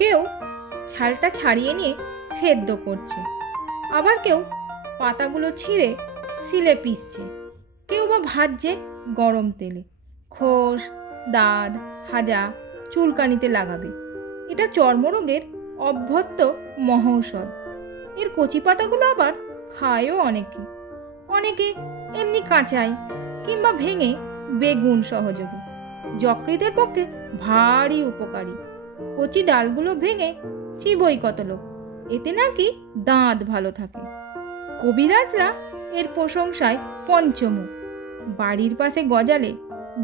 কেউ ছালটা ছাড়িয়ে নিয়ে সেদ্ধ করছে, আবার কেউ পাতাগুলো ছিঁড়ে শিলে পিষছে, কেউ বা ভাজছে গরম তেলে। খোস, দাঁত, হাজা চুলকানিতে লাগাবে। এটা চর্মরোগের অব্যর্থ মহৌষধ। এর কচি পাতাগুলো আবার খায়ও অনেকে। অনেকে এমনি কাঁচাই কিংবা ভেঙে বেগুন সহযোগে। যকৃতের পক্ষে ভারী উপকারী। কচি ডালগুলো ভেঙে চিবোই কত লোক, এতে নাকি দাঁত ভালো থাকে। কবিরাজরা এর প্রশংসায় পঞ্চমুখ। বাড়ির পাশে গজালে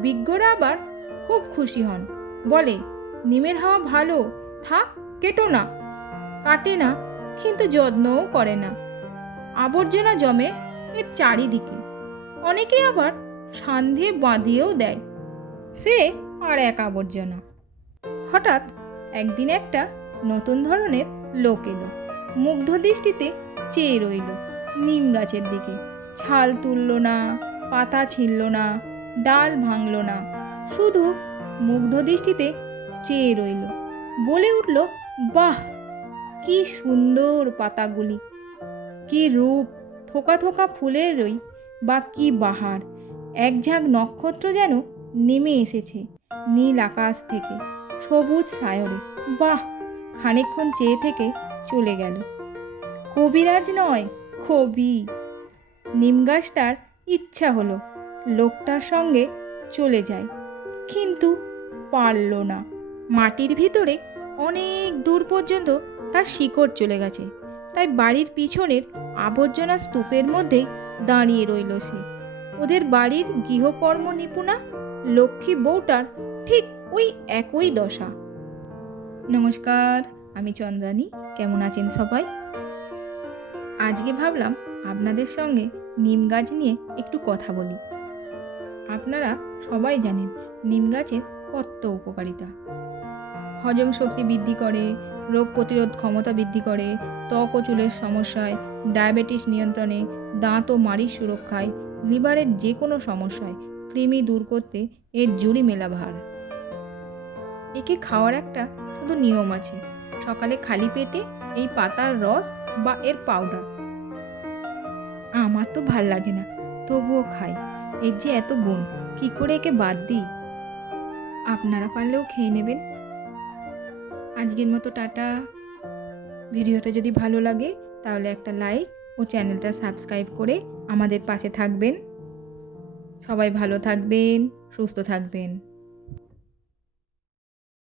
বিজ্ঞরা আবার খুব খুশি হন, বলে নিমের হাওয়া ভালো, থাক, কেটো না। কাটে না, কিন্তু যত্নও করে না। আবর্জনা জমে এর চারিদিকে। অনেকে আবার সান্ধ্যে বাঁধিয়েও দেয়, সে আর এক আবর্জনা। হঠাৎ একদিন একটা নতুন ধরনের লোক এলো। মুগ্ধ দৃষ্টিতে চেয়ে রইল নিম গাছের দিকে। ছাল তুলল না, পাতা ছিঁড়ল না, ডাল ভাঙল না, শুধু মুগ্ধ দৃষ্টিতে চেয়ে রইল। বলে উঠল, বাহ, কি সুন্দর পাতাগুলি, কি রূপ, থোকা থোকা ফুলেরই বা কি বাহার। এক ঝাঁক নক্ষত্র যেন নেমে এসেছে নীল আকাশ থেকে সবুজ সায়রে। বাহ! খানিকক্ষণ চেয়ে থেকে চলে গেল। কবিরাজ নয়, কবি। নিম গাছটার ইচ্ছা হলো লোকটার সঙ্গে চলে যায়, কিন্তু পারল না। মাটির ভিতরে অনেক দূর পর্যন্ত তার শিকড় চলে গেছে। তাই বাড়ির পিছনের আবর্জনা স্তূপের মধ্যে দাঁড়িয়ে রইল সে। ওদের বাড়ির গৃহকর্ম নিপুণা লক্ষ্মী বউটার ঠিক ওই একই দশা। নমস্কার, আমি চন্দ্রানী। কেমন আছেন সবাই? আজকে ভাবলাম আপনাদের সঙ্গে নিম গাছ নিয়ে একটু কথা বলি। আপনারা সবাই জানেন নিম গাছের কত উপকারিতা। হজম শক্তি বৃদ্ধি করে, রোগ প্রতিরোধ ক্ষমতা বৃদ্ধি করে, ত্বক ও চুলের সমস্যায়, ডায়াবেটিস নিয়ন্ত্রণে, দাঁত ও মাড়ির সুরক্ষায়, লিভারের যে কোনো সমস্যায়, কৃমি দূর করতে এর জুড়ি মেলা ভার। একে খাওয়ার একটা শুধু নিয়ম আছে। সকালে খালি পেটে এই পাতার রস বা এর পাউডার। আমার তো ভাল লাগে না, তবুও খাই। এর যে এত গুণ, কি করে একে বাদ দিই? আপনারা পারলেও খেয়ে নেবেন। আজকের মতো টাটা। ভিডিওটা যদি ভালো লাগে তাহলে একটা লাইক ও চ্যানেলটা সাবস্ক্রাইব করে আমাদের পাশে থাকবেন। সবাই ভালো থাকবেন, সুস্থ থাকবেন।